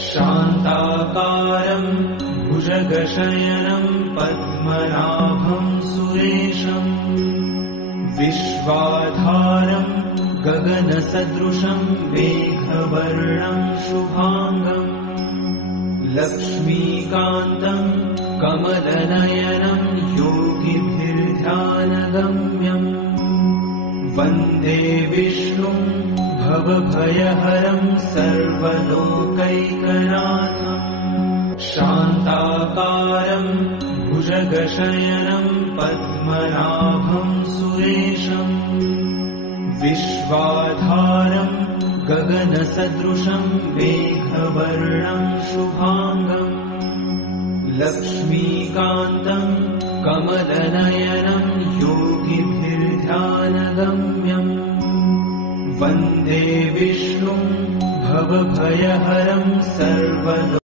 शान्ताकारं भुजगशयनं पद्मनाभं सुरेशं विश्वाधारं गगनसदृशं मेघवर्णं शुभांगं लक्ष्मीकान्तं कमलनयनं योगिभिर्ध्यानगम्यं वन्दे विष्णुं भवभयहरं सर्वलोकैकनाथं शान्ताकारं भुजगशयनं पद्मनाभं सुरेशं विश्वाधारं गगनसदृशं मेघवर्णं शुभांगं लक्ष्मीकान्तं कमलनयनं योगिभिर्ध्यानगम्यं वन्दे विष्णुं भवभयहरं सर्वलोकैकनाथं